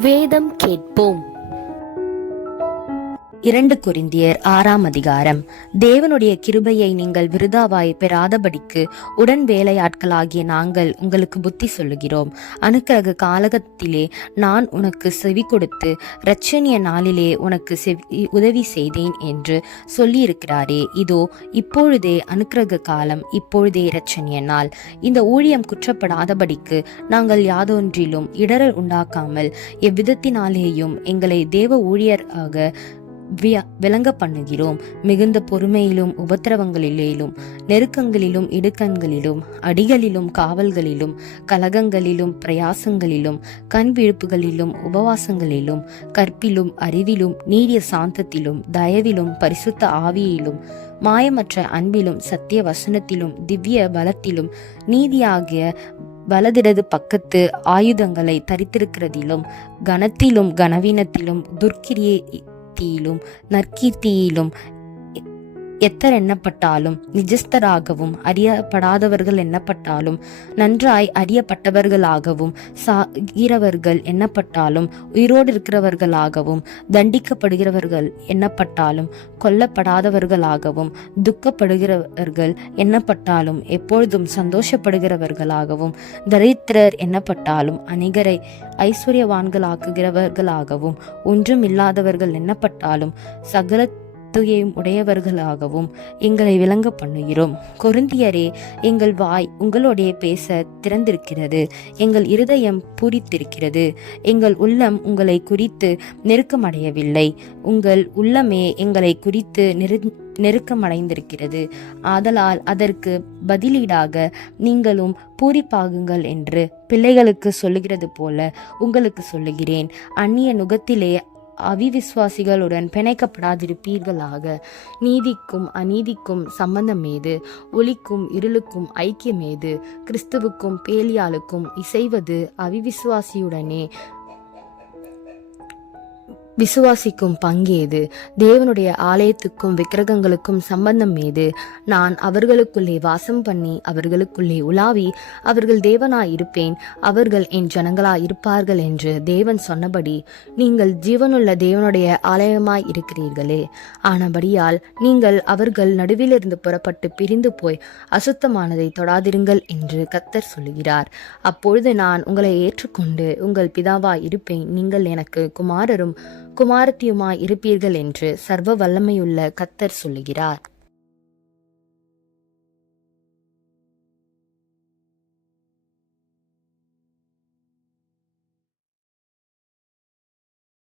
வேதம் கேட்போம். இரண்டு குறிந்தியர் ஆறாம் அதிகாரம். தேவனுடைய கிருபையை நீங்கள் விருதாவாய் பெறாதபடிக்கு உடன் வேலையாட்களாகிய நாங்கள் உங்களுக்கு புத்தி சொல்லுகிறோம். அனுக்கிரக காலகத்திலே நான் உனக்கு செவி கொடுத்து இரட்சணிய நாளிலே உனக்கு செவி உதவி செய்தேன் என்று சொல்லியிருக்கிறாரே. இதோ இப்பொழுதே அனுக்கிரக காலம் இப்பொழுதே இரட்சணிய நாள். இந்த ஊழியம் குற்றப்படாதபடிக்கு நாங்கள் யாதொன்றிலும் இடரல் உண்டாக்காமல் எவ்விதத்தினாலேயும் எங்களை தேவ ஊழியராக விளங்க பண்ணுகிறோம் மிகுந்த பொறுமையிலும் உபத்திரவங்களிலும் நெருக்கங்களிலும் இடுக்கண்களிலும் அடிகளிலும் காவல்களிலும் கலகங்களிலும் பிரயாசங்களிலும் கண் விழுப்புகளிலும் உபவாசங்களிலும் கற்பிலும் அறிவிலும் நீடிய சாந்தத்திலும் தயவிலும் பரிசுத்த ஆவியிலும் மாயமற்ற அன்பிலும் சத்திய வசனத்திலும் திவ்ய பலத்திலும் நீதியாகிய வலதிடது பக்கத்து ஆயுதங்களை தரித்திருக்கிறதிலும் கனத்திலும் கனவீனத்திலும் துர்க்கிரியை நற்கீர்த்தியிலும் எ- எத்தர் எண்ணப்பட்டாலும் நிஜஸ்தராகவும் அறியப்படாதவர்கள் எண்ணப்பட்டாலும் நன்றாய் அறியப்பட்டவர்களாகவும் சாகிறவர்கள் எண்ணப்பட்டாலும் உயிரோடு இருக்கிறவர்களாகவும் தண்டிக்கப்படுகிறவர்கள் எண்ணப்பட்டாலும் கொல்லப்படாதவர்களாகவும் துக்கப்படுகிறவர்கள் எண்ணப்பட்டாலும் எப்பொழுதும் சந்தோஷப்படுகிறவர்களாகவும் தரித்திரர் எண்ணப்பட்டாலும் அநேகரை ஐஸ்வர்யவான்களாக்குகிறவர்களாகவும் ஒன்றும் இல்லாதவர்கள் எண்ணப்பட்டாலும் சகல துயையும் உடையவர்களாகவும் எங்களை விளங்க பண்ணுகிறோம். கொருந்தியரே எங்கள் வாய் உங்களுடைய பேச திறந்திருக்கிறது. எங்கள் இருதயம் பூரித்திருக்கிறது. எங்கள் உள்ளம் உங்களை குறித்து நெருக்கமடையவில்லை. உங்கள் உள்ளமே எங்களை குறித்து நெரு நெருக்கமடைந்திருக்கிறது. ஆதலால் அதற்கு பதிலீடாக நீங்களும் பூரிப்பாகுங்கள் என்று பிள்ளைகளுக்கு சொல்லுகிறது போல உங்களுக்கு சொல்லுகிறேன். அந்நிய நுகத்திலே அவிவிசுவாசிகளுடன் பிணைக்கப்படாதிருப்பீர்களாக. நீதிக்கும் அநீதிக்கும் சம்பந்தம் ஏது? ஒளிக்கும் இருளுக்கும் ஐக்கியம் ஏது? கிறிஸ்துவுக்கும் பேலியாளுக்கும் இசைவது அவிவிசுவாசியுடனே விசுவாசிக்கும் பங்கேது தேவனுடைய ஆலயத்துக்கும் விக்கிரகங்களுக்கும் சம்பந்தம் ஏது நான் அவர்களுக்குள்ளே வாசம் பண்ணி அவர்களுக்குள்ளே உலாவி அவர்கள் தேவனாய் இருப்பேன் அவர்கள் என் ஜனங்களாய் இருப்பார்கள் என்று தேவன் சொன்னபடி நீங்கள் ஜீவனுள்ள தேவனுடைய ஆலயமாய் இருக்கிறீர்களே ஆனபடியால் நீங்கள் அவர்கள் நடுவிலிருந்து புறப்பட்டு பிரிந்து போய் அசுத்தமானதை தொடாதிருங்கள் என்று கத்தர் சொல்லுகிறார். அப்பொழுது நான் உங்களை ஏற்றுக்கொண்டு உங்கள் பிதாவாய் இருப்பேன் நீங்கள் எனக்கு குமாரரும் குமாரத்தியுமாய் இருப்பீர்கள் என்று சர்வ வல்லமையுள்ள கத்தர் சொல்லுகிறார்.